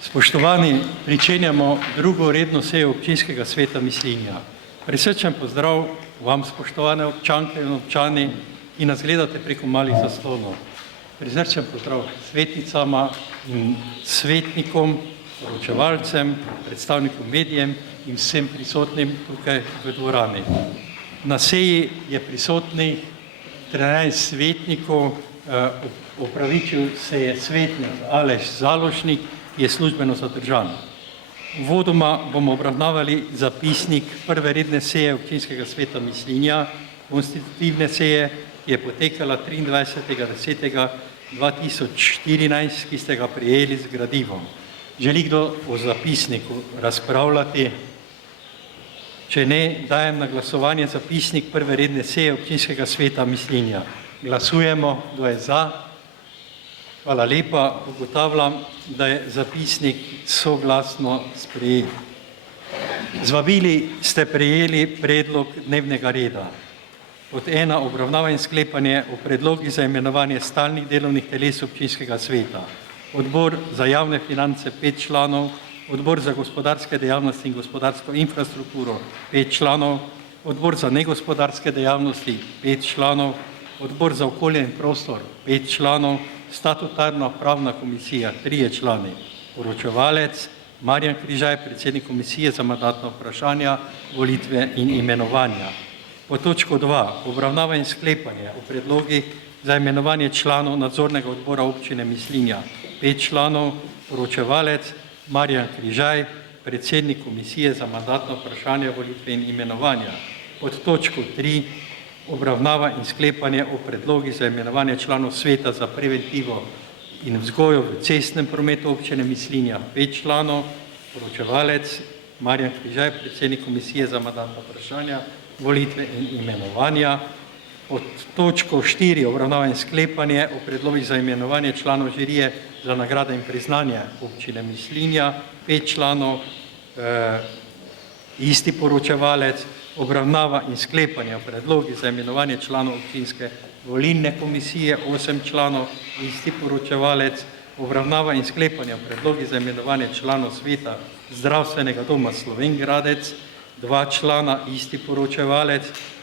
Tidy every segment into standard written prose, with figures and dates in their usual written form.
Spoštovani, pričenjamo drugo redno sejo občinskega sveta Mislinja. Prisrčen pozdrav vam, spoštovane občanke in občani, ki nas gledate preko malih zaslonov. Prisrčen pozdrav svetnicama in svetnikom, poročevalcem, predstavnikom medijem in vsem prisotnim tukaj v dvorani. Na seji je prisotnih 13 svetnikov, opravičil se je svetnik Aleš Zalošnik, ki je službeno zadržan. Uvodoma bomo obravnavali zapisnik prve redne seje občinskega sveta Mislinja, konstitutivne seje, ki je potekala 23.10.2014, ki ste ga prijeli z gradivom. Želi kdo o zapisniku razpravljati? Če ne, dajem na glasovanje zapisnik prve redne seje občinskega sveta Mislinja. Glasujemo, kdo je za. Hvala lepa, ugotavljam, da je zapisnik soglasno sprejet. Z vabili ste prejeli predlog dnevnega reda. Pod 1 obravnava in sklepanje o predlogih za imenovanje stalnih delovnih teles občinskega sveta. Odbor za javne finance 5 članov, odbor za gospodarske dejavnosti in gospodarsko infrastrukturo 5 članov, odbor za negospodarske dejavnosti 5 članov, odbor za okolje in prostor 5 članov, statutarna pravna komisija 3 člani, poročevalec Marjan Križaj, predsednik komisije za mandatna vprašanja, volitve in imenovanja. Pod točko 2 obravnava in sklepanje o predlogih za imenovanje članov nadzornega odbora občine Mislinja 5 članov, poročevalec Marjan Križaj, predsednik komisije za mandatna vprašanja, volitve in imenovanja. Pod točko 3 obravnava in sklepanje o predlogih za imenovanje članov sveta za preventivo in vzgojo v cestnem prometu občine Mislinja 5 članov, poročevalec Marjan Križaj, predsednik komisije za mandatna vprašanja, volitve in imenovanja. Pod točko 4 obravnava in sklepanje o predlogih za imenovanje članov žirije za nagrade in priznanje občine Mislinja 5 članov, isti poročevalec. Obravnava in sklepanje o predlogih za imenovanje članov občinske volilne komisije 8 članov, isti poročevalec. Obravnava in sklepanje o predlogih za imenovanje članov sveta zdravstvenega doma Slovenj Gradec 2 člana, isti poročevalec.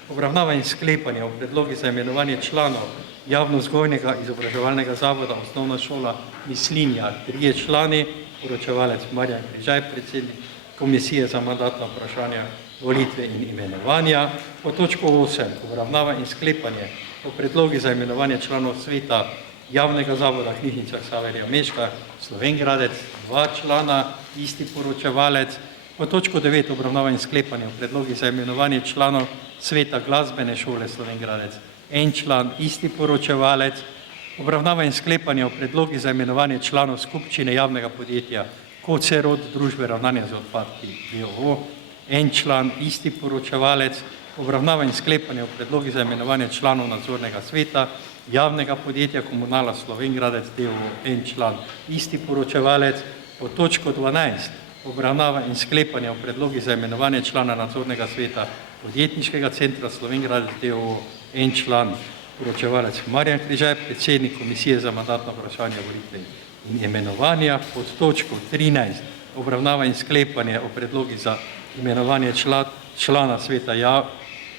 Obravnava in sklepanje o predlogih za imenovanje članov javno-vzgojnega izobraževalnega zavoda Osnovna šola Mislinja 3 člani, poročevalec Marjan Križaj, predsednik komisije za mandatna vprašanja, volitve in imenovanja. Po točko 8 obravnava in sklepanje o predlogih za imenovanje članov sveta javnega zavoda Knjižnica Ksaverija Meška Slovenj Gradec 2 člana, isti poročevalec. Po točko 9 obravnava in sklepanje o predlogih za imenovanje članov sveta glasbene šole Slovenj Gradec 1 član, isti poročevalec. Obravnava in sklepanje o predlogih za imenovanje članov skupščine javnega podjetja Kocerod družbe ravnanja z odpadki d.o.o. 1 član, isti poročevalec. Obravnava in sklepanje o predlogih za imenovanje članov nadzornega sveta javnega podjetja Komunala Slovenj Gradec d.o.o. 1 član, isti poročevalec. Po točko 12 obravnava in sklepanje o predlogih za imenovanje člana nadzornega sveta podjetniškega centra Slovenj Gradec d.o.o. 1 član, poročevalec Marjan Križaj, predsednik komisije za mandatna vprašanja, volitve in imenovanja. Pod točko 13 obravnava in sklepanje o predlogih za imenovanje člana sveta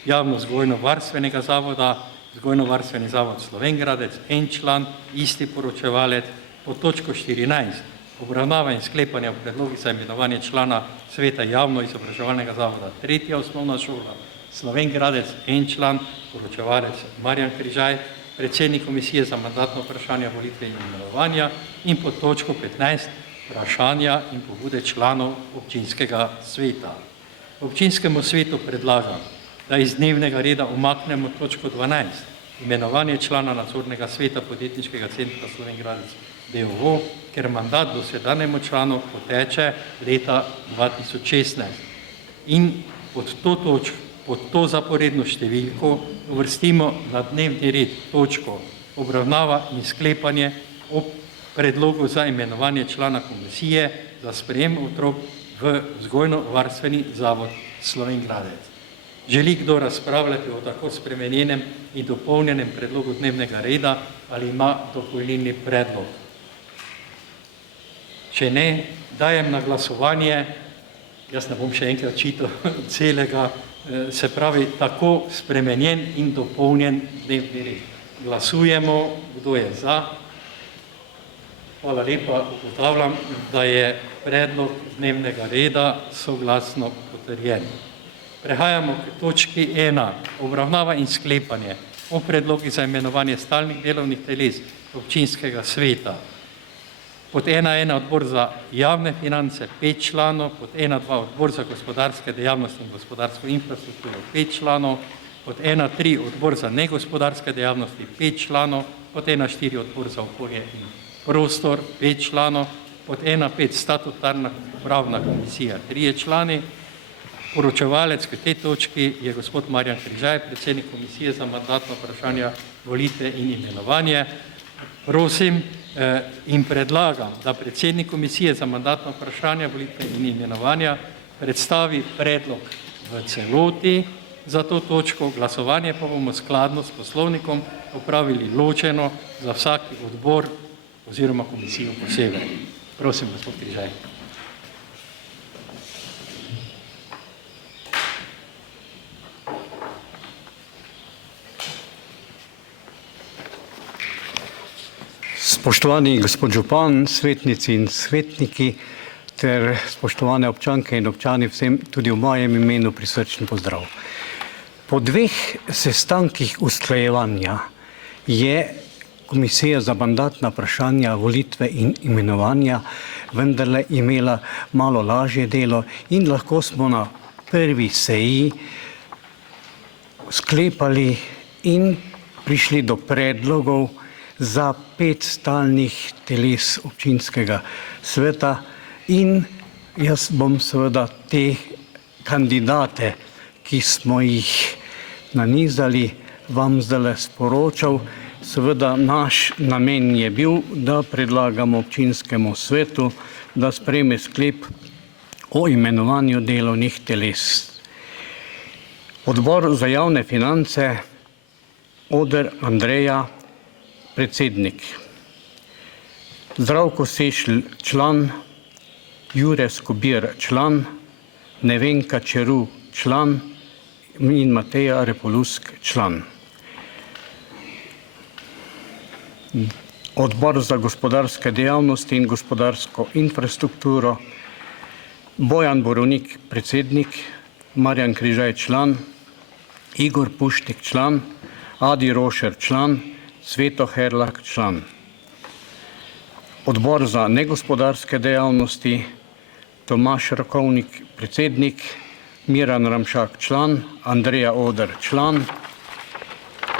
javno-vzgojno-varstvenega zavoda, vzgojno-varstveni zavod Slovenj Gradec 1 član, isti poročevalec. Pod točko 14 obravnava in sklepanje o predlogih za imenovanje člana sveta javno-izobraževalnega zavoda 3. osnovna šola Slovenj Gradec 1 član, poročevalec Marjan Križaj, predsednik komisije za mandatna vprašanja, volitve in imenovanja. In pod točko 15 vprašanja in pobude članov občinskega sveta. Občinskemu svetu predlagam, da iz dnevnega reda umaknemo točko 12, imenovanje člana nadzornega sveta podjetniškega centra Slovenj Gradec d.o.o., ker mandat dosedanjemu članu poteče leta 2016. In pod to zaporedno številko uvrstimo na dnevni red točko obravnava in sklepanje o predlogu za imenovanje člana komisije za sprejem otrok v vzgojno-varstveni zavod Slovenj Gradec. Želi kdo razpravljati o tako spremenjenem in dopolnjenem predlogu dnevnega reda ali ima dopolnilni predlog? Če ne, dajem na glasovanje, jaz ne bom še enkrat čital celega, se pravi tako spremenjen in dopolnjen dnevni red. Glasujemo, kdo je za. Hvala lepa, ugotavljam, da je predlog dnevnega reda soglasno potrjen. Prehajamo k točki 1. Obravnava in sklepanje o predlogih za imenovanje stalnih delovnih teles občinskega sveta. Pod 1.1 odbor za javne finance 5 članov, pod 1.2 odbor za gospodarske dejavnosti in gospodarsko infrastrukturo 5 članov, pod 1.3 odbor za negospodarske dejavnosti 5 članov, pod 1.4 odbor za okolje in prostor 5 članov, pod 1.5 statutarna upravna komisija 3 člani. Poročevalec k tej točki je gospod Marjan Križaj, predsednik komisije za mandatna vprašanja, volitve in imenovanje. Prosim in predlagam, da predsednik komisije za mandatna vprašanja, volitve in imenovanja predstavi predlog v celoti za to točko, glasovanje pa bomo skladno s poslovnikom opravili ločeno za vsak odbor oziroma komisijo posebej. Prosim, gospod Križaj. Spoštovani gospod župan, svetnici in svetniki ter spoštovane občanke in občani, vsem tudi v mojem imenu prisrčen pozdrav. Po 2 sestankih usklajevanja je Komisija za mandatna vprašanja, volitve in imenovanja vendarle imela malo lažje delo in lahko smo na prvi seji sklepali in prišli do predlogov za 5 stalnih teles občinskega sveta in jaz bom seveda te kandidate, ki smo jih nanizali, vam zdaj sporočal. Seveda naš namen je bil, da predlagamo občinskemu svetu, da sprejme sklep o imenovanju delovnih teles. Odbor za javne finance, Oder Andreja, predsednik. Zdravko Sešl, član. Jure Skobir, član. Nevenka Čeru, član. In Mateja Repolusk, član. Odbor za gospodarske dejavnosti in gospodarsko infrastrukturo, Bojan Borovnik, predsednik. Marjan Križaj, član. Igor Puštik, član. Adi Rošer, član. Cveto Herlak, član. Odbor za negospodarske dejavnosti, Tomaž Rakovnik, predsednik. Miran Ramšak, član. Andreja Oder, član.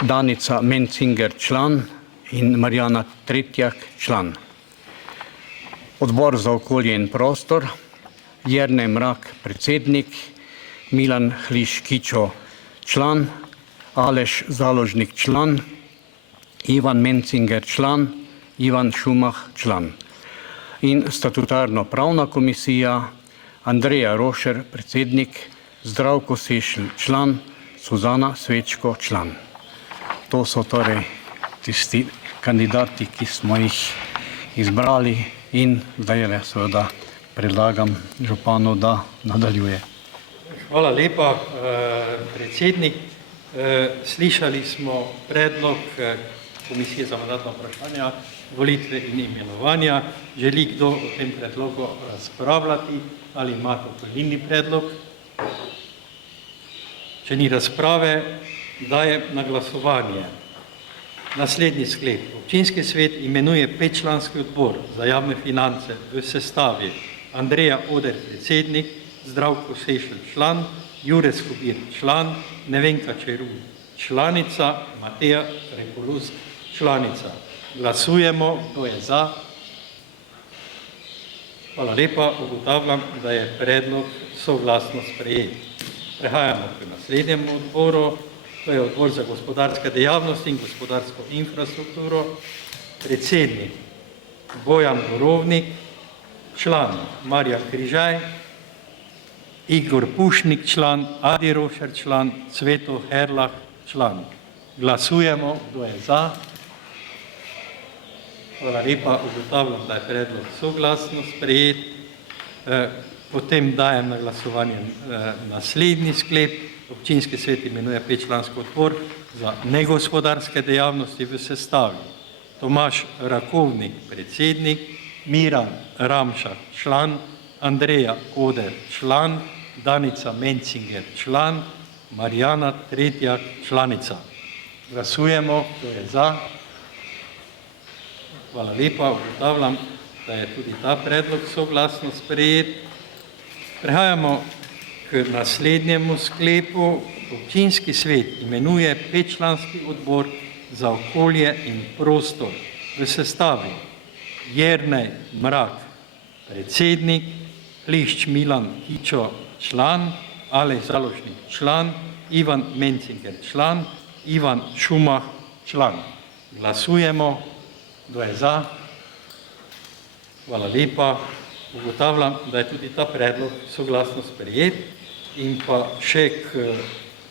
Danica Mencinger, član. In Marjana Tretjak, član. Odbor za okolje in prostor, Jernej Mrak, predsednik. Milan Hliškičo, član. Aleš Založnik, član. Ivan Mencinger, član. Ivan Šumah, član. In statutarno pravna komisija, Andreja Rošer, predsednik. Zdravko Sešl, član. Suzana Svečko, član. To so torej tisti kandidati, ki smo jih izbrali in zdaj seveda predlagam županu, da nadaljuje. Hvala lepa, predsednik. Slišali smo predlog Komisije za mandatna vprašanja, volitve in imenovanja. Želi kdo o tem predlogu razpravljati ali ima dopolnilni predlog? Če ni razprave, dajem na glasovanje naslednji sklep. Občinski svet imenuje 5-članski odbor za javne finance v sestavi Andreja Oder, predsednik, Zdravko Sešl, član, Jure Skobir, član, Nevenka Čeru, članica, Mateja Repolusk, članica. Glasujemo, kdo je za. Hvala lepa, ugotavljam, da je predlog soglasno sprejet. Prehajamo k naslednjemu odboru, to je odbor za gospodarske dejavnosti in gospodarsko infrastrukturo. Predsednik Bojan Borovnik, član Marjan Križaj, Igor Pušnik član, Adi Rošer član, Cveto Herlah član. Glasujemo, kdo je za. Hvala lepa, ugotavljam, da je predlog soglasno sprejet. Potem dajem na glasovanje naslednji sklep. Občinski svet imenuje 5-članski odbor za negospodarske dejavnosti v sestavi. Tomaž Rakovnik, predsednik, Miran Ramšak, član, Andreja Oder, član, Danica Mencinger, član, Marjana Tretjak, članica. Glasujemo, kdo je za. Hvala lepa, ugotavljam, da je tudi ta predlog soglasno sprejet. Prehajamo k naslednjemu sklepu. Občinski svet imenuje 5-članski odbor za okolje in prostor v sestavi Jernej Mrak, predsednik, Klišč Milan Kičo, član, Aleš Zalošnik, član, Ivan Mencinger, član, Ivan Šumah, član. Glasujemo, kdo je za. Hvala lepa. Ugotavljam, da je tudi ta predlog soglasno sprejet. In pa še k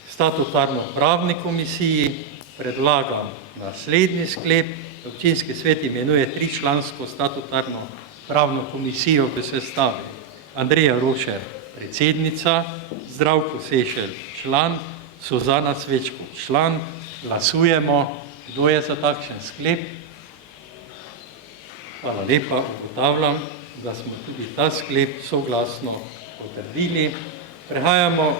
statutarno-pravni komisiji predlagam naslednji sklep. Občinski svet imenuje 3-člansko statutarno-pravno komisijo v sestavi Andreja Rošer, predsednica, Zdravko Sešelj, član, Suzana Svečko, član. Glasujemo, kdo je za takšen sklep. Hvala lepa, ugotavljam, da smo tudi ta sklep soglasno potrdili. Prehajamo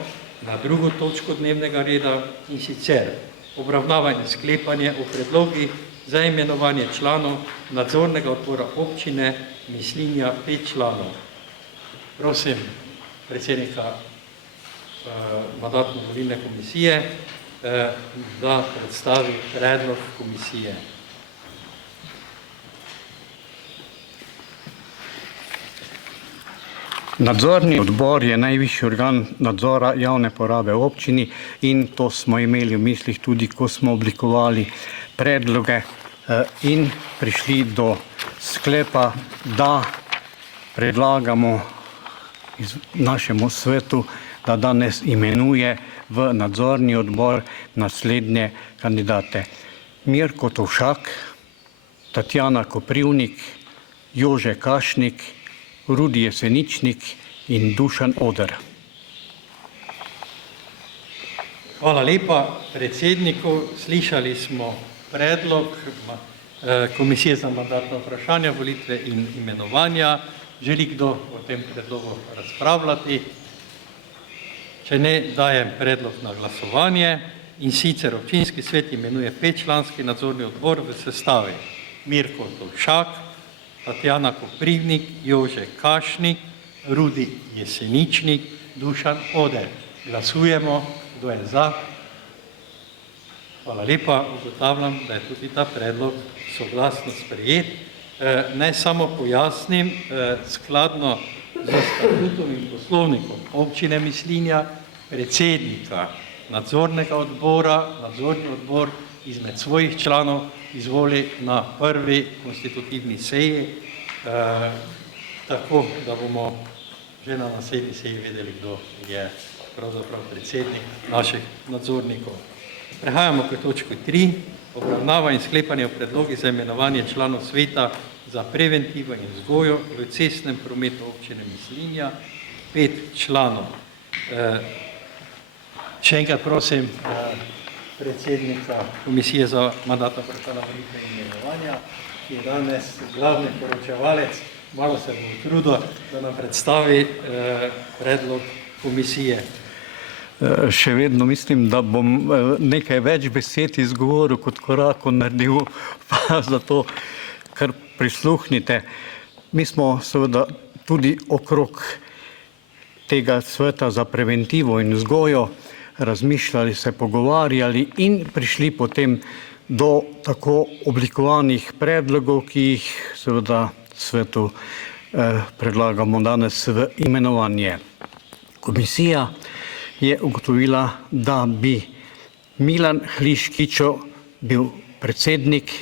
na drugo točko dnevnega reda, in sicer obravnava in sklepanje o predlogih za imenovanje članov nadzornega odbora občine Mislinja 5 članov. Prosim predsednika mandatno-volilne komisije, da predstavi predlog komisije. Nadzorni odbor je najvišji organ nadzora javne porabe v občini in to smo imeli v mislih tudi, ko smo oblikovali predloge in prišli do sklepa, da predlagamo našemu svetu, da danes imenuje v nadzorni odbor naslednje kandidate. Mirko Tovšak, Tatjana Koprivnik, Jože Kašnik, Rudi Jeseničnik in Dušan Oder. Hvala lepa predsedniku. Slišali smo predlog Komisije za mandatna vprašanja, volitve in imenovanja. Želi kdo o tem predlogu razpravljati? Če ne, dajem predlog na glasovanje. In sicer občinski svet imenuje 5-članski nadzorni odbor v sestavi Mirko Tovšak, Tatjana Koprivnik, Jože Kašnik, Rudi Jeseničnik, Dušan Oder. Glasujemo, kdo je za. Hvala lepa, ugotavljam, da je tudi ta predlog soglasno sprejet. Naj samo pojasnim, skladno z statutom in poslovnikom občine Mislinja, predsednika nadzornega odbora, nadzorni odbor izmed svojih članov izvoli na prvi konstitutivni seji, tako da bomo že na naslednji seji vedeli, kdo je pravzaprav predsednik naših nadzornikov. Prehajamo k točki 3. Obravnava in sklepanje o predlogih za imenovanje članov sveta za preventivo in vzgojo v cestnem prometu občine Mislinja. 5 članov. Še enkrat prosim predsednika Komisije za mandatna vprašanja, volitve in imenovanja, ki je danes glavni poročevalec, malo se bo trudil, da nam predstavi predlog komisije. Še vedno mislim, da bom nekaj več besed izgovoril kot korako naredil, pa zato kar prisluhnite. Mi smo seveda tudi okrog tega sveta za preventivo in vzgojo razmišljali, se pogovarjali in prišli potem do tako oblikovanih predlogov, ki jih seveda svetu predlagamo danes v imenovanje. Komisija je ugotovila, da bi Milan Hliškičo bil predsednik,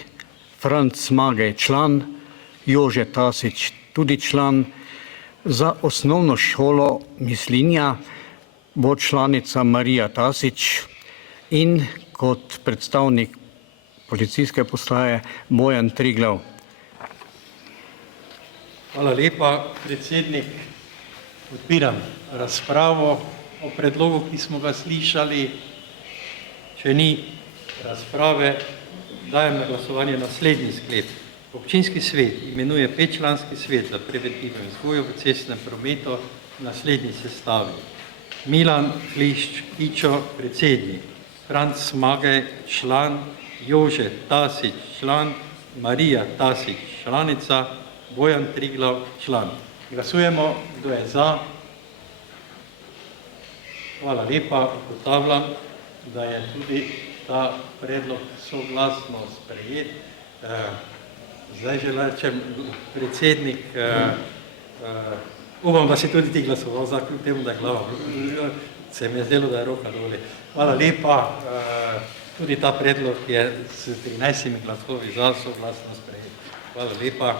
Franc Magej član, Jože Tasič tudi član, Za osnovno šolo Mislinja bo članica Marija Tasič in kot predstavnik policijske postaje Bojan Triglav. Hvala lepa, predsednik. Odpiram razpravo o predlogu, ki smo ga slišali. Če ni razprave, dajem na glasovanje naslednji sklep. Občinski svet imenuje 5-članski svet za preventivo in vzgojo v cestnem prometu v naslednji sestavi. Milan Klišč Kičo, predsednik, Franc Smagej, član, Jože Tasič, član, Marija Tasič, članica, Bojan Triglav, član. Glasujemo, kdo je za. Hvala lepa, ugotavljam, da je tudi ta predlog soglasno sprejet. Zdaj že rečem, predsednik, upam, da si tudi ti glasoval za, kljub temu, da je glava. Se mi je zdelo, da je roka dole. Hvala lepa, tudi ta predlog je s 13 glasovi za soglasno sprejet. Hvala lepa.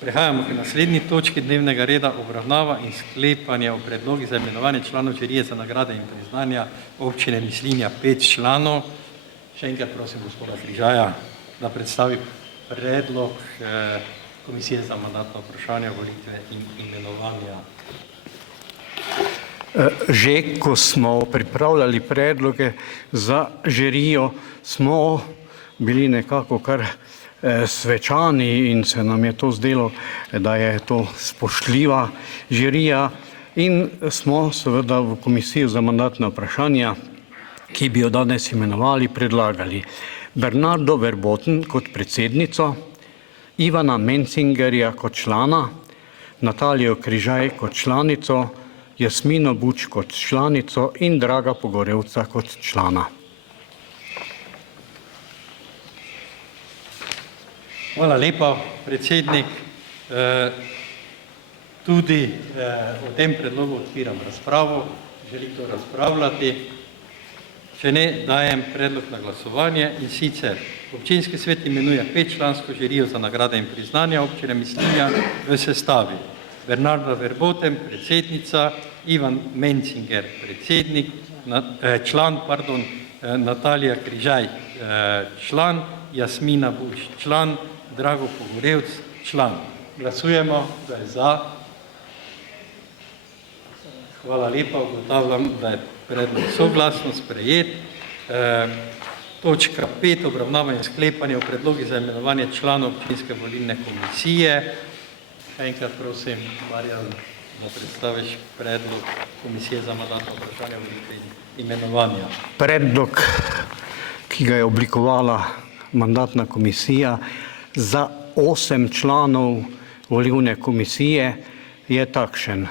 Prehajamo k naslednji točki dnevnega reda, obravnava in sklepanje o predlogih za imenovanje članov žirije za nagrade in priznanja občine Mislinja 5 članov. Še enkrat prosim gospoda Križaja, da predstavi predlog Komisije za mandatna vprašanja, volitve in imenovanja. Že ko smo pripravljali predloge za žirijo, smo bili nekako kar svečani in se nam je to zdelo, da je to spoštljiva žirija in smo seveda v Komisijo za mandatna vprašanja, ki bi jo danes imenovali, predlagali Bernardo Verboten kot predsednico, Ivana Mencingerja kot člana, Natalijo Križaj kot članico, Jasmino Buč kot članico in Draga Pogorevca kot člana. Hvala lepa, predsednik. Tudi o tem predlogu odpiram razpravo. Želi kdo razpravljati? Če ne, dajem predlog na glasovanje in sicer občinski svet imenuje 5-člansko žirijo za nagrade in priznanja občine Mislinja v sestavi. Bernarda Verboten, predsednica, Ivan Mencinger, predsednik, član, Natalija Križaj, član, Jasmina Buč, član, Drago Pogorevc, član. Glasujemo, da je za. Hvala lepa, ugotavljam, da je predlog soglasno sprejet. Točka 5, obravnava in sklepanje o predlogi za imenovanje članov občinske volilne komisije. Enkrat prosim, Marjan, da predstaviš predlog Komisije za mandatna vprašanja, volitve in imenovanja. Predlog, ki ga je oblikovala mandatna komisija za 8 članov volilne komisije, je takšen.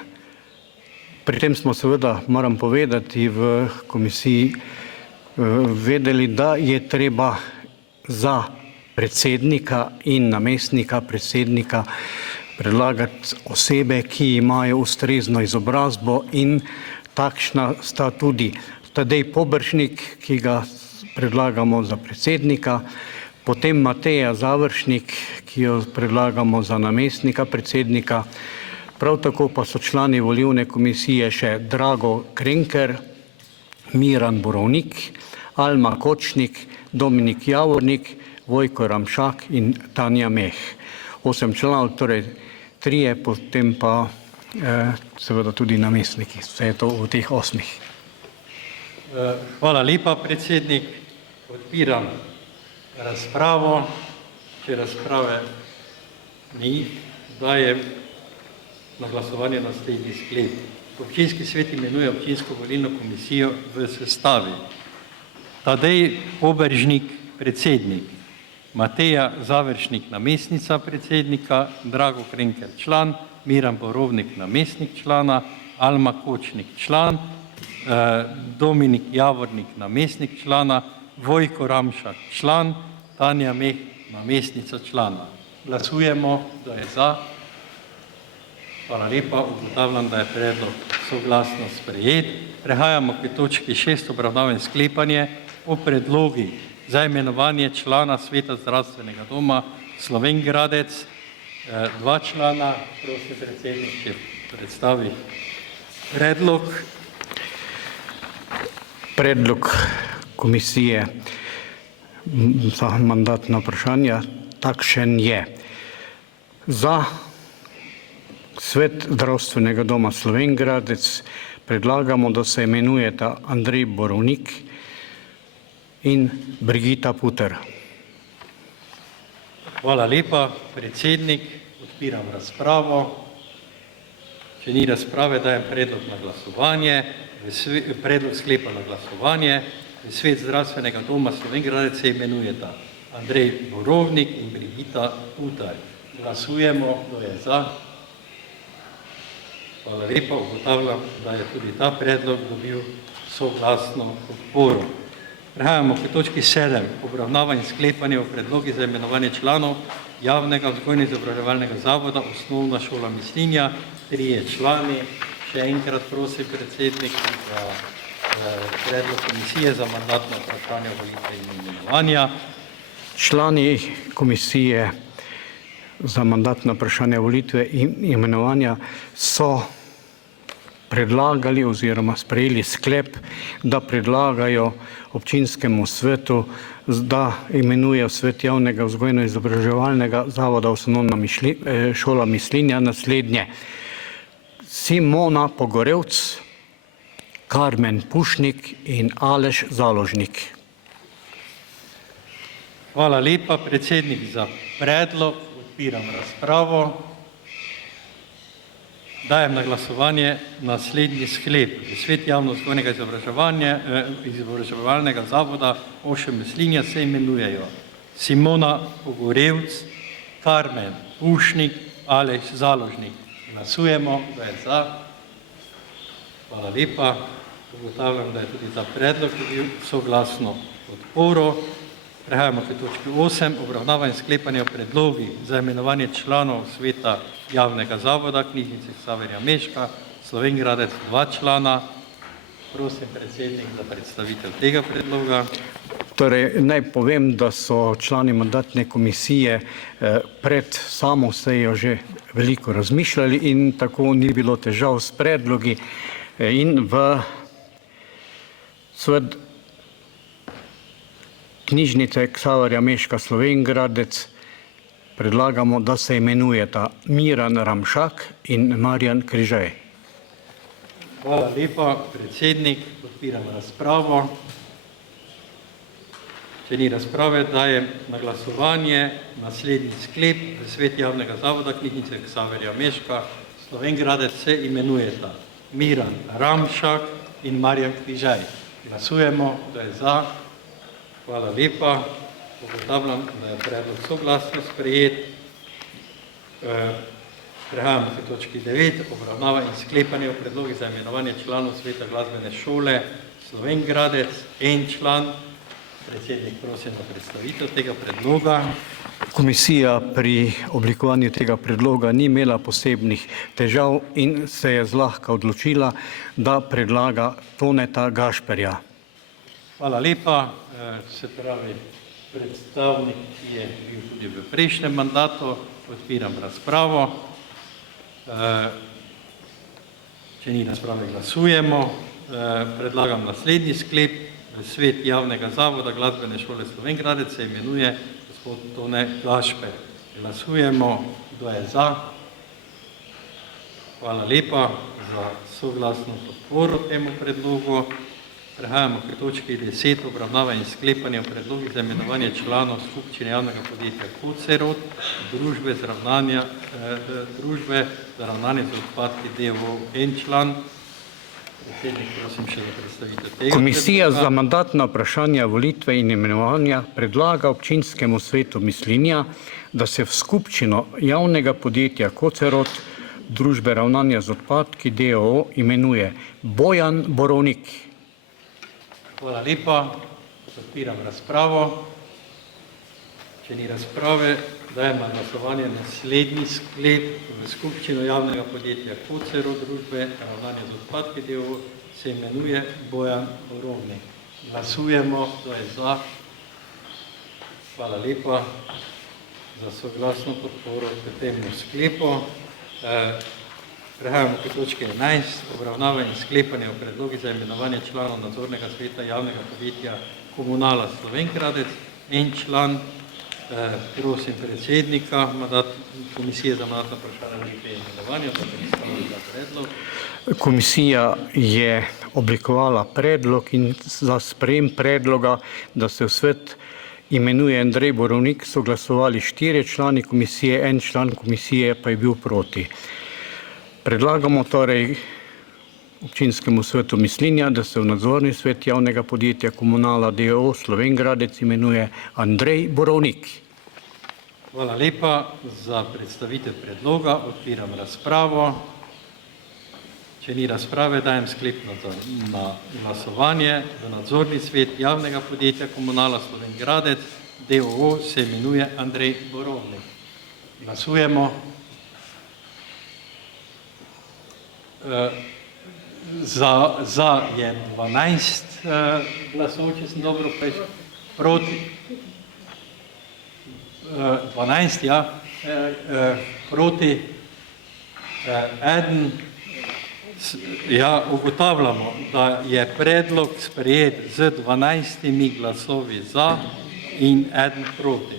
Pri tem smo seveda, moram povedati, v komisiji vedeli, da je treba za predsednika in namestnika predsednika predlagati osebe, ki imajo ustrezno izobrazbo in takšna sta tudi Tadej Pobršnik, ki ga predlagamo za predsednika, potem Mateja Završnik, ki jo predlagamo za namestnika predsednika, prav tako pa so člani volilne komisije še Drago Krenker, Miran Borovnik, Alma Kočnik, Dominik Javornik, Vojko Ramšak in Tanja Meh. 8 članov, torej 3, potem pa seveda tudi namestniki. Vse je to v teh 8. Hvala lepa, predsednik. Odpiram razpravo. Če razprave ni, dajem na glasovanje naslednji sklep. Občinski svet imenuje občinsko volilno komisijo v sestavi. Tadej Pobršnik, predsednik, Mateja Završnik, namestnica predsednika, Drago Krenker, član, Miran Borovnik, namestnik člana, Alma Kočnik, član, Dominik Javornik, namestnik člana, Vojko Ramšak, član, Tanja Meh, namestnica člana. Glasujemo, da je za. Hvala lepa, ugotavljam, da je predlog soglasno sprejet. Prehajamo k točki 6, obravnava in sklepanje o predlogi za imenovanje člana Sveta zdravstvenega doma Slovenj Gradec. 2 člana, prosim predsednik, če predstavi predlog. Predlog komisije za mandatna vprašanja takšen je. Za Svet zdravstvenega doma Slovenj Gradec predlagamo, da se imenujeta Andrej Borovnik in Brigita Puter. Hvala lepa, predsednik. Odpiram razpravo. Če ni razprave, dajem predlog na glasovanje. Predlog sklepa na glasovanje. V Svet zdravstvenega doma Slovenj Gradec se imenujeta Andrej Borovnik in Brigita Puter. Glasujemo, kdo je za. Hvala lepa, ugotavljam, da je tudi ta predlog dobil soglasno podporo. Prehajamo k točki 7. Obravnava in sklepanje o predlogi za imenovanje članov javnega vzgojno-izobraževalnega zavoda Osnovna šola Mislinja. 3 člani. Še enkrat prosim predsednik za predlog komisije za mandatno vprašanje, volitve in imenovanja. Člani komisije za mandatna vprašanja, volitve in imenovanja so predlagali oziroma sprejeli sklep, da predlagajo občinskemu svetu, da imenuje v svet javnega vzgojno-izobraževalnega zavoda Osnovna šola Mislinja naslednje: Simona Pogorevc, Karmen Pušnik in Aleš Založnik. Hvala lepa, predsednik, za predlog. Odpiram razpravo. Dajem na glasovanje naslednji sklep. V Svet javno-vzgojnega izobraževalnega zavoda Osnovna Mislinja se imenujejo Simona Pogorevc, Karmen Pušnik, Aleš Založnik. Glasujemo, da je za. Hvala lepa. Ugotavljam, da je tudi ta predlog dobil soglasno podporo. Prehajamo k točki 8. Obravnava in sklepanje o predlogi za imenovanje članov sveta javnega zavoda Knjižnice Ksaverja Meška Slovenj Gradec 2 člana. Prosim, predsednik, za predstavitev tega predloga. Torej, naj povem, da so člani mandatne komisije pred samo sejo že veliko razmišljali in tako ni bilo težav s predlogi in v Svet Knjižnice Ksaverja Meška Slovenj Gradec predlagamo, da se imenujeta Miran Ramšak in Marjan Križaj. Hvala lepa, predsednik. Odpiram razpravo. Če ni razprave, dajem na glasovanje naslednji sklep. V Svet javnega zavoda Knjižnice Ksaverja Meška Slovenj Gradec se imenujeta Miran Ramšak in Marjan Križaj. Glasujemo, da je za. Hvala lepa. Ugotavljam, da je predlog soglasno sprejet. Prehajamo k točki 9. Obravnava in sklepanje o predlogi za imenovanje članov sveta glasbene šole Slovenj Gradec. 1 član. Predsednik, prosim za predstavitev tega predloga. Komisija pri oblikovanju tega predloga ni imela posebnih težav in se je zlahka odločila, da predlaga Toneta Gašperja. Hvala lepa. Se pravi, predstavnik, ki je bil tudi v prejšnjem mandatu. Odpiram razpravo. Če ni razprave, glasujemo. Predlagam naslednji sklep. V Svet javnega zavoda Glasbene šole Slovenj Gradec se imenuje gospod Tone Gašper. Glasujemo, kdo je za. Hvala lepa za soglasno podporo temu predlogu. Prehajamo k točki 10. Obravnava in sklepanje o predlogih za imenovanje članov skupščine javnega podjetja Kocerod, družbe za ravnanje z odpadki d.o.o. 1 član. Predsednik, prosim še za predstavitev tega. Komisija za mandatna vprašanja, volitve in imenovanja predlaga občinskemu svetu Mislinja, da se v skupščino javnega podjetja Kocerod, družbe ravnanja z odpadki d.o.o. imenuje Bojan Borovnik. Hvala lepa. Odpiram razpravo. Če ni razprave, dajem na glasovanje naslednji sklep. V skupščino javnega podjetja Kocerod, družbe ravnanja z odpadki d.o.o. se imenuje Bojan Borovnik. Glasujemo, kdo je za. Hvala lepa za soglasno podporo k temu sklepu. Prehajamo k točki 11, obravnava in sklepanje o predlogi za imenovanje članov nadzornega sveta javnega podjetja Komunala Slovenj Gradec in član, prosim predsednika Komisije za mandatna vprašanja volitve in imenovanja, pa predstavlja ta predlog. Komisija je oblikovala predlog in za sprejem predloga, da se v svet imenuje Andrej Borovnik, so glasovali 4 člani komisije, 1 član komisije pa je bil proti. Predlagamo torej občinskemu svetu Mislinja, da se v nadzorni svet javnega podjetja Komunala d.o.o. Slovenj Gradec imenuje Andrej Borovnik. Hvala lepa za predstavitev predloga. Odpiram razpravo. Če ni razprave, dajem sklep na glasovanje. V nadzorni svet javnega podjetja Komunala Slovenj Gradec d.o.o. se imenuje Andrej Borovnik. Glasujemo. Za je 12 glasov, če sem dobro prišel, proti 12, ja, proti 1. Ja, ugotavljamo, da je predlog sprejet z 12 glasovi za in 1 proti.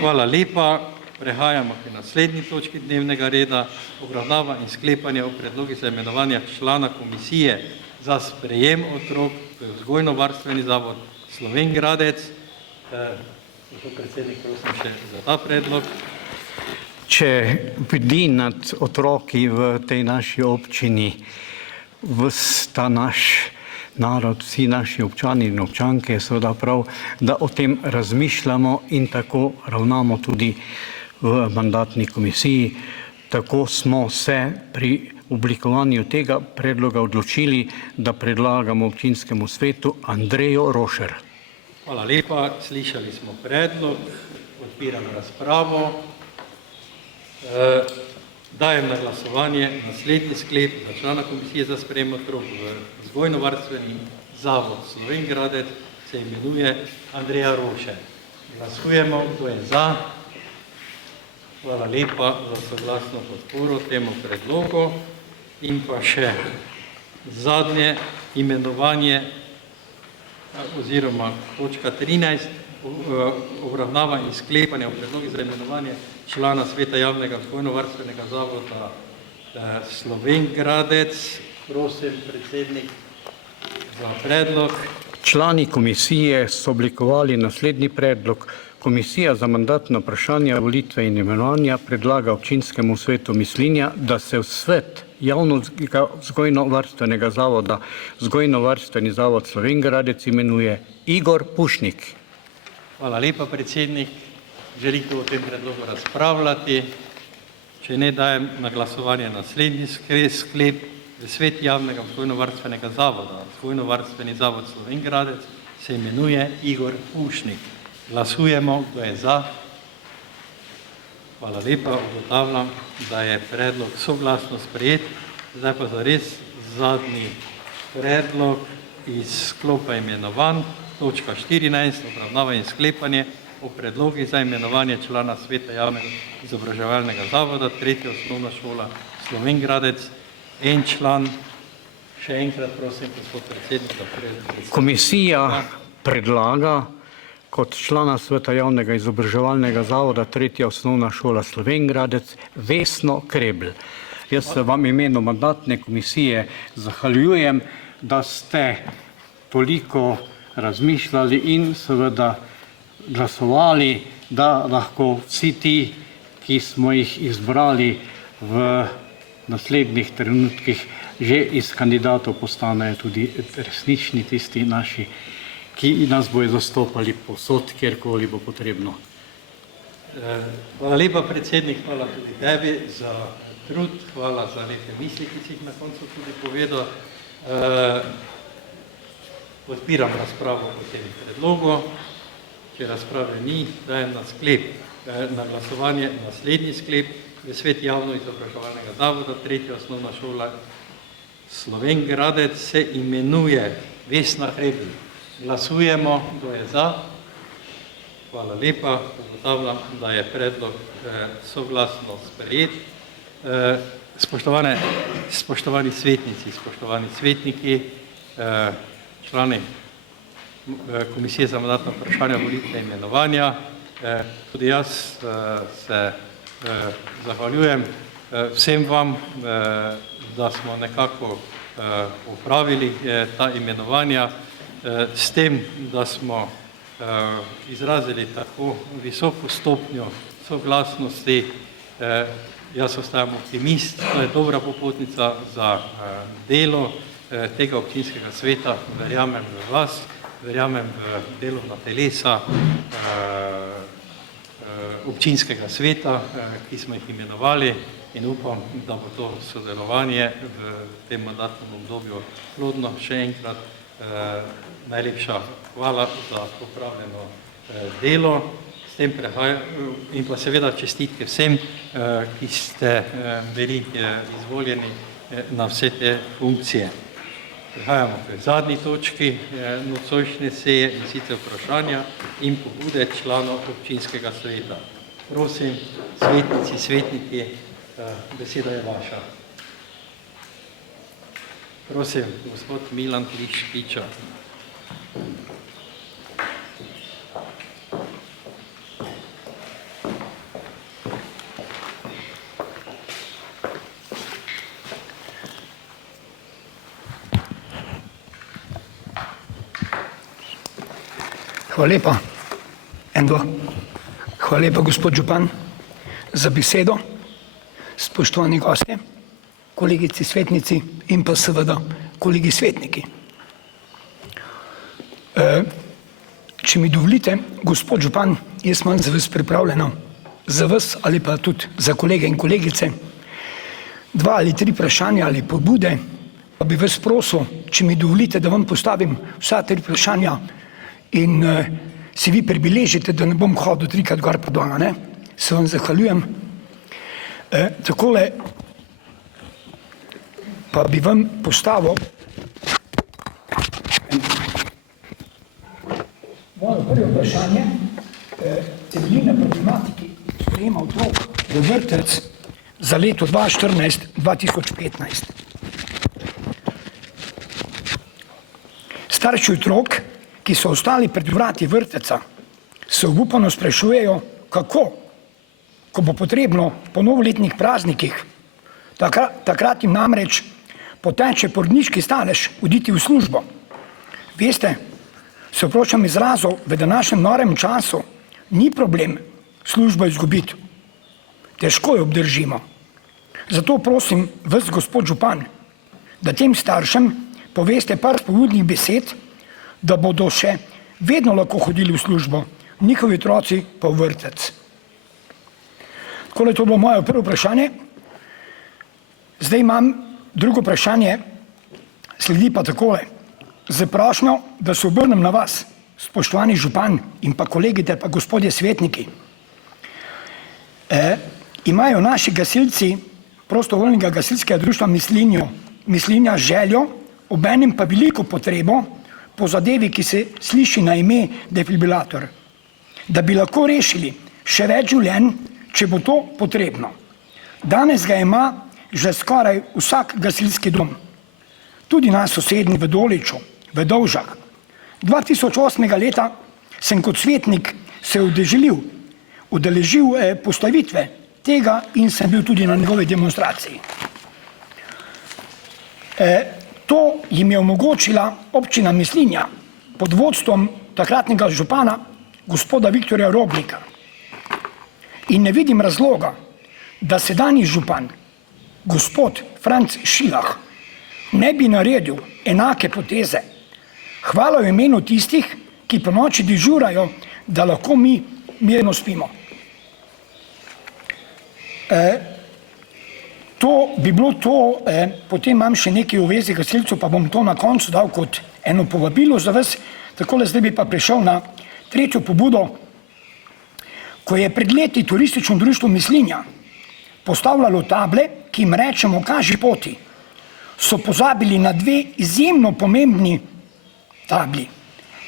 Hvala lepa. Prehajamo k naslednji točki dnevnega reda, obravnava in sklepanje o predlogi za imenovanje člana komisije za sprejem otrok v vzgojno-varstveni zavod Slovenj Gradec. Gospod predsednik, prosim še za ta predlog. Če bdi nad otroki v tej naši občini, ves ta naš narod, vsi naši občani in občanke, je seveda prav, da o tem razmišljamo in tako ravnamo tudi v mandatni komisiji. Tako smo se pri oblikovanju tega predloga odločili, da predlagamo občinskemu svetu Andrejo Rošer. Hvala lepa, slišali smo predlog, odpiram razpravo. Dajem na glasovanje naslednji sklep za člana komisije za sprejem otrok v vzgojno-varstveni zavod Slovenj Gradec se imenuje Andreja Rošer. Glasujemo, kdo je za. Hvala lepa za soglasno podporo temu predlogu. In pa še zadnje imenovanje oziroma točka 13, obravnava in sklepanje o predlogi za imenovanje člana sveta javnega vzgojno-varstvenega zavoda Slovenj Gradec. Prosim, predsednik, za predlog. Člani komisije so oblikovali naslednji predlog. Komisija za mandatna vprašanja volitve in imenovanja predlaga občinskemu svetu Mislinja, da se v svet javnega vzgojno-varstvenega zavoda Vzgojno-varstveni zavod Slovenj Gradec imenuje Igor Pušnik. Hvala lepa, predsednik. Želite o tem predlogu razpravljati? Če ne, dajem na glasovanje naslednji sklep. V svet javnega vzgojno-varstvenega zavoda Vzgojno-varstveni zavod Slovenj Gradec se imenuje Igor Pušnik. Glasujemo, kdo je za. Hvala lepa, ugotavljam, da je predlog soglasno sprejet. Zdaj pa zares zadnji predlog iz sklopa imenovanj, točka 14, obravnava in sklepanje o predlogi za imenovanje člana sveta javnega izobraževalnega zavoda, 3. osnovna šola Slovenj Gradec, en član. Še enkrat prosim, gospod predsednik, da predstavite. Komisija predlaga kot člana sveta javnega izobraževalnega zavoda 3. osnovna šola Slovenj Gradec Vesno Krebl. Jaz se vam imenu mandatne komisije zahvaljujem, da ste toliko razmišljali in seveda glasovali, da lahko vsi ti, ki smo jih izbrali v naslednjih trenutkih, že iz kandidatov postanejo tudi resnični tisti naši, ki nas bojo zastopali povsod, kjerkoli bo potrebno. Hvala lepa, predsednik, hvala tudi tebi za trud, hvala za lepe misli, ki si jih na koncu tudi povedal. Odpiram razpravo o tem predlogu. Če razprave ni, dajem na glasovanje naslednji sklep. V svet javno izobraževalnega zavoda 3. osnovna šola Slovenj Gradec se imenuje Vesna Krebl. Glasujemo, kdo je za. Hvala lepa, ugotavljam, da je predlog soglasno sprejet. Spoštovani svetnici, spoštovani svetniki, člani Komisije za mandatna vprašanja, volitve in imenovanja, tudi jaz se zahvaljujem vsem vam, da smo nekako opravili ta imenovanja s tem, da smo izrazili tako visoko stopnjo soglasnosti. Jaz ostajam optimist, to je dobra popotnica za delo tega občinskega sveta, verjamem v vas, verjamem v delovna telesa občinskega sveta, ki smo jih imenovali, in upam, da bo to sodelovanje v tem mandatnem obdobju plodno. Še enkrat najlepša hvala za opravljeno delo. S tem in pa seveda čestitke vsem, ki ste bili izvoljeni na vse te funkcije. Prihajamo k zadnji točki nocojšnje seje, in sicer vprašanja in pobude članov občinskega sveta. Prosim, svetnici, svetniki, beseda je vaša. Prosim, gospod Milan Klišpiča. Hvala lepa, Endo. Hvala lepa, gospod župan, za besedo. Spoštovani gostje, kolegici svetnici in pa seveda kolegi svetniki. Če mi dovolite, gospod župan, jaz imam za vas pripravljeno, za vas ali pa tudi za kolege in kolegice, 2 ali 3 vprašanja ali pobude, pa bi vas prosil, če mi dovolite, da vam postavim vsa 3 vprašanja in si vi pribeležite, da ne bom hodil 3-krat gor pa dol, ne? Se vam zahvaljujem. Takole pa bi vam postavil moje prvo vprašanje, temelji na problematiki sprejema otrok v vrtec za leto 2014-2015. Starši otrok, ki so ostali pred vrati vrteca, se obupano sprašujejo, kako, ko bo potrebno po novoletnih praznikih, takrat jim namreč poteče porodniški stalež oditi v službo. Veste, se oproščam izrazov, v današnjem norem času ni problem službo izgubiti. Težko jo obdržimo. Zato prosim vas, gospod župan, da tem staršem poveste par spodbudnih besed, da bodo še vedno lahko hodili v službo, njihovi otroci pa v vrtec. Takole, to bilo moje prvo vprašanje. Zdaj imam drugo vprašanje, sledi pa takole. Z prošnjo, da se obrnem na vas, spoštovani župan in pa kolegi ter pa gospodje svetniki. Imajo naši gasilci prostovoljnega gasilskega društva Mislinja željo, obenem pa veliko potrebo po zadevi, ki se sliši na ime defibrilator, da bi lahko rešili še več življenj, če bo to potrebno. Danes ga ima že skoraj vsak gasilski dom, tudi naš sosednji v Doliču, v Dovžah. 2008. leta sem kot svetnik se udeležil postavitve tega in sem bil tudi na njegovi demonstraciji. To jim je omogočila občina Mislinja pod vodstvom takratnega župana gospoda Viktorja Roblika. In ne vidim razloga, da sedanji župan, gospod Franc Šilah, ne bi naredil enake poteze. Hvala v imenu tistih, ki po noči dežurajo, da lahko mi mirno spimo. To bi bilo to, potem imam še nekaj v vezi gasilcev, pa bom to na koncu dal kot eno povabilo za vas. Takole, zdaj bi pa prišel na tretjo pobudo, ko je pred leti turistično društvo Mislinja postavljalo table, ki jim rečemo kaži poti, so pozabili na 2 izjemno pomembni tabli.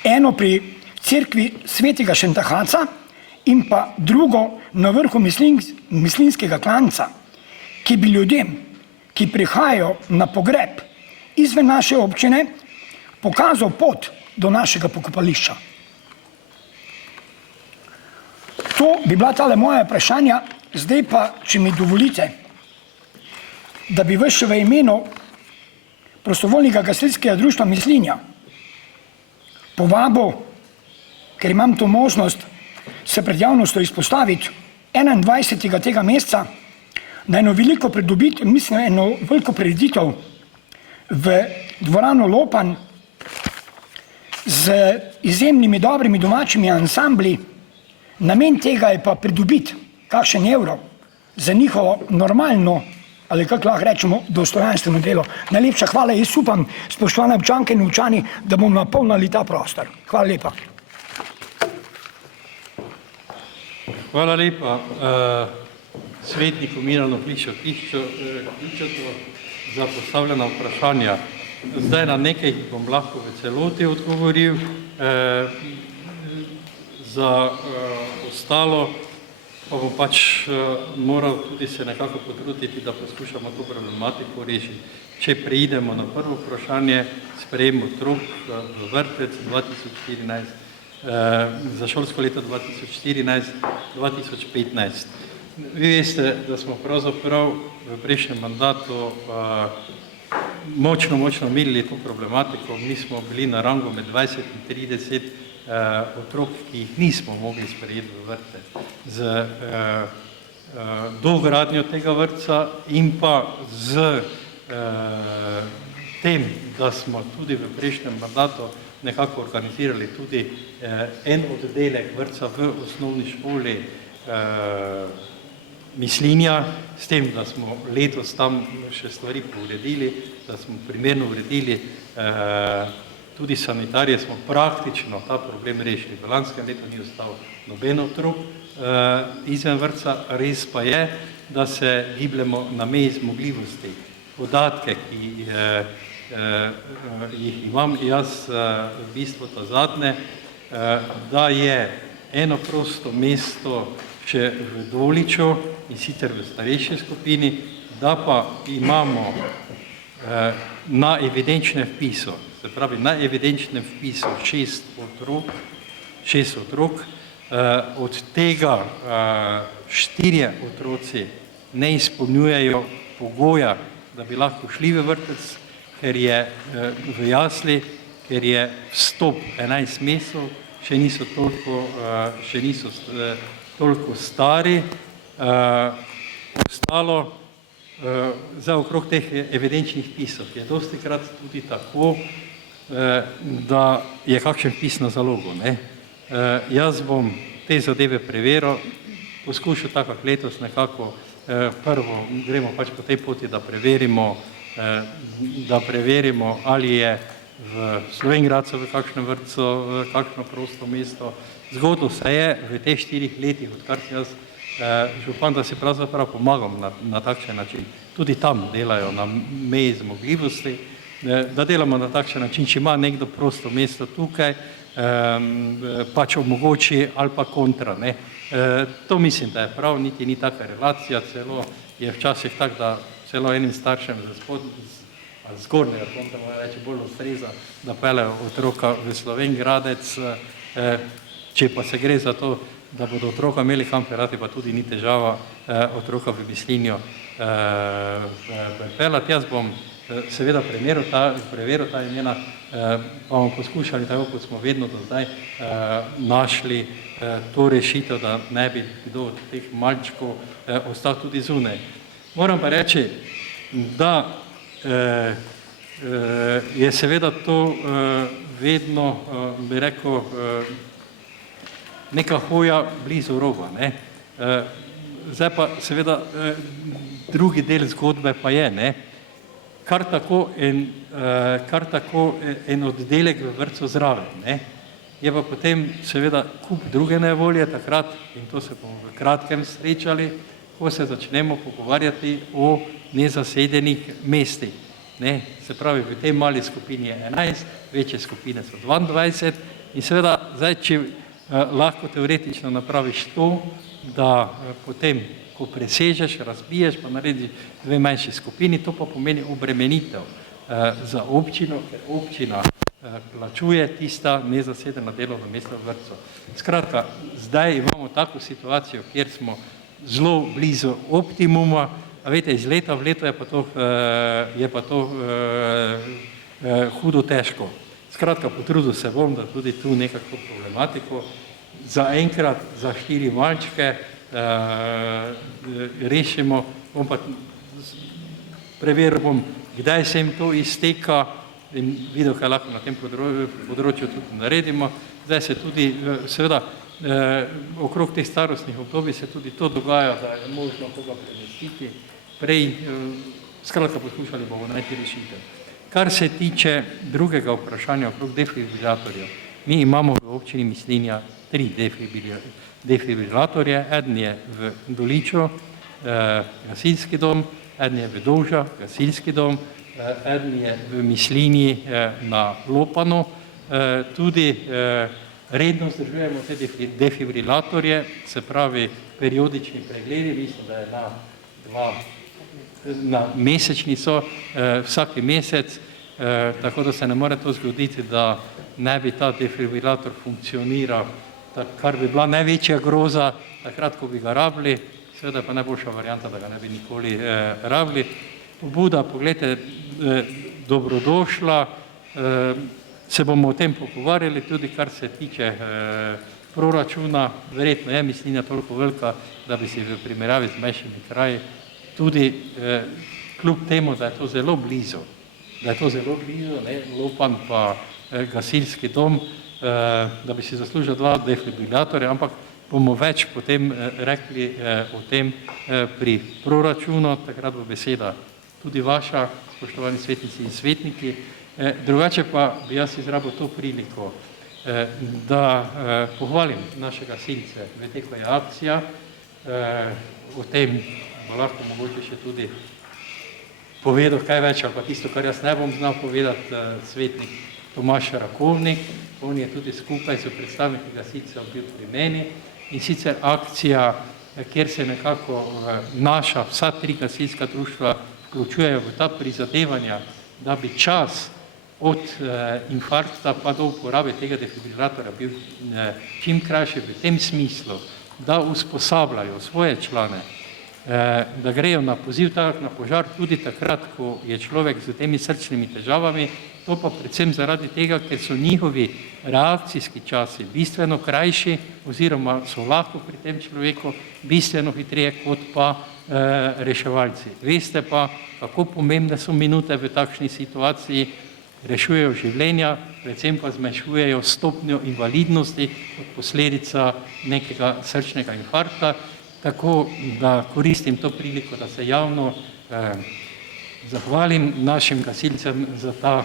Eno pri cerkvi svetega Šentahaca in pa drugo na vrhu Mislinskega klanca, ki bi ljudem, ki prihajajo na pogreb izven naše občine, pokazal pot do našega pokopališča. To bi bila tale moja vprašanja, zdaj pa, če mi dovolite, da bi vas še v imenu Prostovoljnega gasilskega društva Mislinja povabil, ker imam to možnost se pred javnostjo izpostaviti 21. tega meseca na eno veliko prireditev v dvorano Lopan z izjemnimi dobrimi domačimi ansambli. Namen tega je pa pridobiti kakšen evro za njihovo normalno, ali kako lahko rečemo, dostojanstveno delo. Najlepša hvala, jaz upam, spoštovane občanke in občani, da bomo napolnili ta prostor. Hvala lepa. Hvala lepa svetniku Milanu Kličotu za postavljena vprašanja. Zdaj na nekaj bom lahko v celoti odgovoril, za ostalo pa bom pač moral tudi se nekako potruditi, da poskušamo to problematiko rešiti. Če preidemo na prvo vprašanje, sprejem otrok v vrtec 2014, za šolsko leto 2014-2015. Vi veste, da smo pravzaprav v prejšnjem mandatu močno merili to problematiko. Mi smo bili na rangu med 20 in 30 otrok, ki jih nismo mogli sprejeti v vrtec. Z dogradnjo tega vrtca in pa z tem, da smo tudi v prejšnjem mandatu nekako organizirali tudi en oddelek vrtca v osnovni šoli Mislinja, s tem, da smo letos tam še stvari pouredili, da smo primerno uredili tudi sanitarije, smo praktično ta problem rešili. V lanskem letu ni ostal noben otrok izven vrtca, res pa je, da se gibljemo na meji zmogljivosti. Podatke, ki jih imam jaz v bistvu ta zadnje, da je eno prosto mesto še v Doliču in sicer v starejši skupini, da pa imamo na evidenčnem vpisu, se pravi na evidenčnem vpisu 6 otrok, od tega 4 otroci ne izpolnjujejo pogoja, da bi lahko šli v vrtec, ker je v jasli, ker je vstop 11 mesecev, še niso toliko stari. Ostalo za okrog teh evidenčnih vpisov je dostikrat tudi tako, da je kakšen vpis na zalogo. Jaz bom te zadeve preveril, poskušal tako letos nekako, prvo gremo pač po tej poti, da preverimo, ali je v Slovenj Gradcu v kakšnem vrtcu, kakšno prosto mesto. Zgodilo se je v teh 4 letih, odkar sem jaz župan, da si pravzaprav pomagam na takšen način. Tudi tam delajo na meji zmogljivosti, da delamo na takšen način, če ima nekdo prosto mesto tukaj, pač omogoči ali pa kontra. To mislim, da je prav, niti ni taka relacija, celo je včasih tak, da celo enim staršem zgornjega konta, reči bolj ustreza, da peljejo otroka v Slovenj Gradec, če pa se gre za to, da bodo otroka imeli kam peljati, pa tudi ni težava otroka v Mislinjo peljati. Jaz bom seveda preveril ta imena, pa bomo poskušali, tako kot smo vedno do zdaj, našli to rešitev, da ne bi kdo od teh malčkov ostal tudi zunaj. Moram pa reči, da je seveda to vedno, bi rekel, neka hoja blizu roba. Zdaj pa seveda drugi del zgodbe pa je, kar tako en oddelek v vrtcu zraven. Je pa potem seveda kup druge nevolje takrat, in to se bomo v kratkem srečali, ko se začnemo pogovarjati o nezasedenih mestih. Se pravi, v tej mali skupini je 11, večje skupine so 22 in seveda zdaj, če lahko teoretično napraviš to, da potem, ko presežeš, razbiješ, pa narediš dve manjši skupini, to pa pomeni obremenitev za občino, ker občina plačuje tista nezasedena delovna mesta v vrtcu. Skratka, zdaj imamo tako situacijo, kjer smo zelo blizu optimuma, a veste, iz leta v leto je pa to hudo težko. Skratka, potrudil se bom, da tudi tu nekako problematiko zaenkrat za 4 malčke rešimo, bom pa preveril bom, kdaj se jim to izteka in videl, kaj lahko na tem področju tudi naredimo. Zdaj se tudi, seveda, okrog teh starostnih obdobij se tudi to dogaja, da je možno koga premestiti prej, skratka poskušali bomo najti rešitev. Kar se tiče drugega vprašanja okrog defibrilatorjev, mi imamo v občini Mislinja 3 defibrilatorje, eden je v Doliču, gasilski dom, eden je v Dolžah, gasilski dom, eden je v Mislinji na Lopanu, tudi redno vzdržujemo te defibrilatorje, se pravi periodični pregledi, mislim, da je na mesečni so vsaki mesec, tako da se ne more to zgoditi, da ne bi ta defibrilator funkcioniral, kar bi bila največja groza, takrat, ko bi ga rabili, seveda pa najboljša varianta, da ga ne bi nikoli rabili. Pobuda, pogledajte, dobrodošla, se bomo o tem pogovarjali, tudi kar se tiče proračuna, verjetno je Mislinja toliko velika, da bi si v primerjavi z manjšimi kraji tudi kljub temu, da je to zelo blizu, Lopan pa gasilski dom, da bi si zaslužil 2 defibrilatorja, ampak bomo več potem rekli o tem pri proračunu, takrat bo beseda tudi vaša, spoštovani svetnici in svetniki. Drugače pa bi jaz izrabil to priliko, da pohvalim naše gasilce, vedno ko je akcija, o tem bo lahko mogoče še tudi povedal kaj več, ali pa tisto, kar jaz ne bom znal povedati, svetnik Tomaž Rakovnik, on je tudi skupaj s predstavniki gasilcev bil pri meni, in sicer akcija, kjer se nekako naša vsa 3 gasilska društva vključujejo v ta prizadevanja, da bi čas od infarkta pa do uporabe tega defibrilatorja bil čim krajši v tem smislu, da usposabljajo svoje člane, da grejo na poziv na požar tudi takrat, ko je človek z temi srčnimi težavami, to pa predvsem zaradi tega, ker so njihovi reakcijski časi bistveno krajši oziroma so lahko pri tem človeku bistveno hitreje kot pa reševalci. Veste pa, kako pomembne so minute v takšni situaciji, rešujejo življenja, predvsem pa zmanjšujejo stopnjo invalidnosti kot posledica nekega srčnega infarkta. Tako da koristim to priliko, da se javno zahvalim našim gasilcem za ta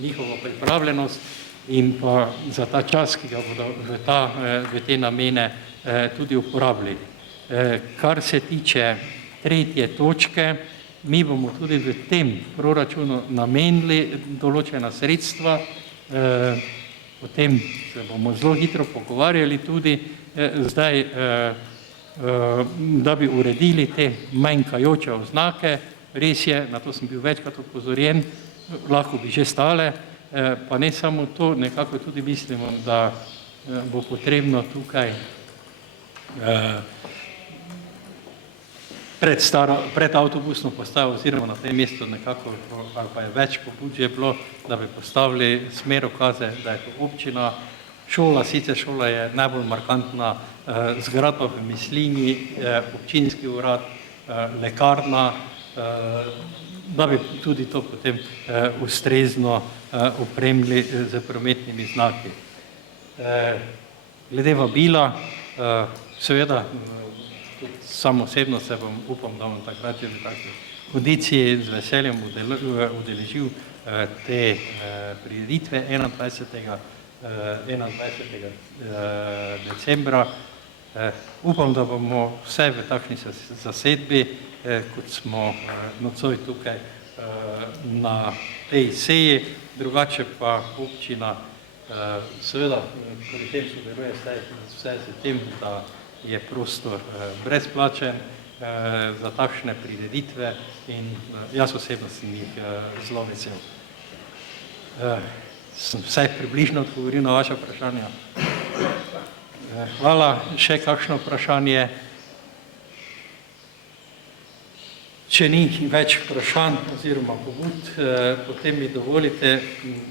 njihovo pripravljenost in pa za ta čas, ki ga bodo v te namene tudi uporabili. Kar se tiče 3. točke, mi bomo tudi v tem proračunu namenili določena sredstva, o tem se bomo zelo hitro pogovarjali tudi zdaj, da bi uredili te manjkajoče oznake. Res je, na to sem bil večkrat opozorjen, lahko bi že stale, pa ne samo to, nekako tudi mislimo, da bo potrebno tukaj pred avtobusno postajo oziroma na tem mestu nekako, ali pa je več pobud že bilo, da bi postavili smerokaze, da je to občina, šola, sicer šola je najbolj markantna zgradba v Mislinji, občinski urad, lekarna, da bi tudi to potem ustrezno opremili z prometnimi znaki. Glede vabila, seveda, sam osebno se bom, upam, da bom takrat že v takšni kondiciji z veseljem udeležil te prireditve 21. decembra. Upam, da bomo vse v takšni zasedbi, kot smo nocoj tukaj na tej seji, drugače pa občina seveda pri tem sodeluje vse s tem, da je prostor brezplačen za takšne prireditve in jaz osebno sem jih zelo vesel. Sem vsaj približno odgovoril na vaše vprašanje. Hvala. Še kakšno vprašanje? Če ni več vprašanj oziroma pobud, potem mi dovolite,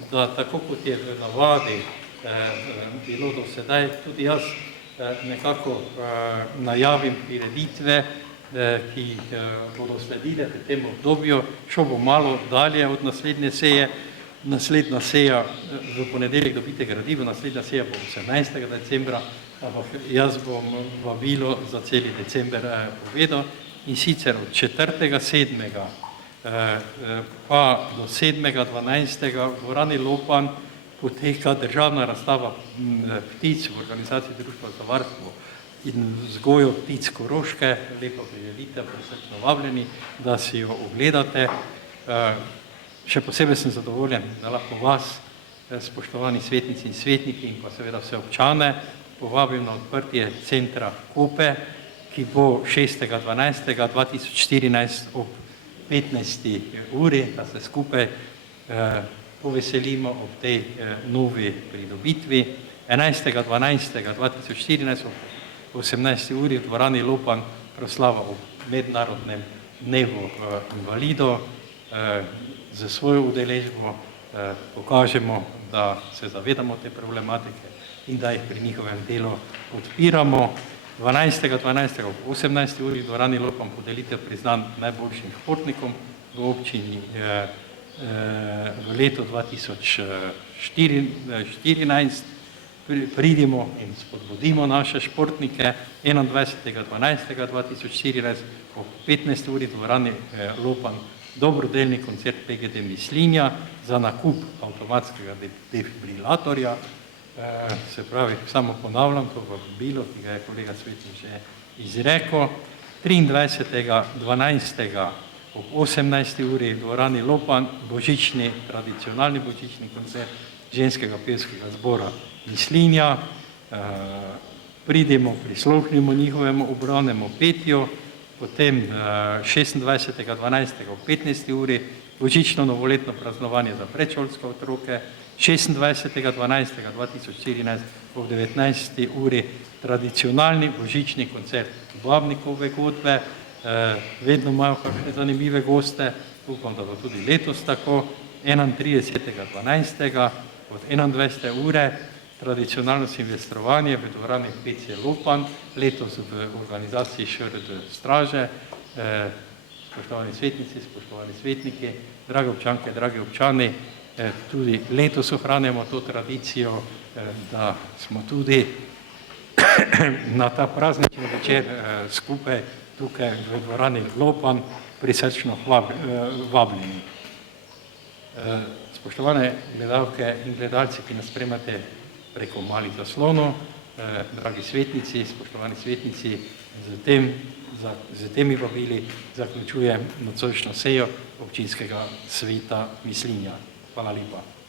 da tako kot je v navadi bilo do sedaj, tudi jaz nekako najavim prireditve, ki bodo sledile v tem obdobju. Šel bo malo dalje od naslednje seje. Naslednja seja v ponedeljek dobite gradivo, naslednja seja bo 18. decembra, ampak jaz bom vabilo za celi december povedal. In sicer od 4.7. Pa do 7.12. v dvorani Lopan poteka državna razstava ptic v organizaciji Društva za varstvo in vzgojo ptic Koroške. Lepo prireditev, prisrčno vabljeni, da si jo ogledate. Še posebej sem zadovoljen, da lahko vas, spoštovani svetnici in svetniki in pa seveda vse občane, povabim na odprtje centra Kope, ki bo 6.12.2014 ob 15. uri, da se skupaj poveselimo ob tej novi pridobitvi. 11.12.2014 ob 18. uri v dvorani Lopan proslava ob mednarodnem dnevu invalidov. Z svojo udeležbo pokažemo, da se zavedamo te problematike in da jih pri njihovem delu podpiramo. 12.12. ob 18. uri v dvorani Lopan podelitev priznanj najboljšim športnikom v občini v letu 2014. Pridimo in spodbudimo naše športnike. 21.12.2014 ob 15. uri v dvorani Lopan dobrodelni koncert PGD Mislinja za nakup avtomatskega defibrilatorja. Se pravi, samo ponavljam to vabilo, ki ga je kolega Svetnik že izrekel. 23.12. ob 18. uri v dvorani Lopan božični, tradicionalni božični koncert ženskega pevskega zbora Mislinja. Pridimo, prisluhnimo njihovemu ubranemu petju. Potem 26.12. ob 15. uri božično novoletno praznovanje za predšolske otroke. 26.12.2014 ob 19. uri tradicionalni božični koncert Babnikove godbe. Vedno imajo kakšne zanimive goste, upam, da bo tudi letos tako. 31.12. od 21. ure tradicionalno silvestrovanje v dvorani PC Lopan, letos v organizaciji ŠRD Straže. Spoštovani svetnici, spoštovani svetniki, drage občanke, dragi občani, tudi letos ohranjamo to tradicijo, da smo tudi na ta praznični večer skupaj tukaj v dvorani Lopan prisrčno vabljeni. Spoštovane gledalke in gledalci, ki nas spremljate preko malih zaslonov, dragi svetnici, spoštovani svetnici, z temi vabili zaključujem nocojšnjo sejo občinskega sveta Mislinja. Hvala lepa.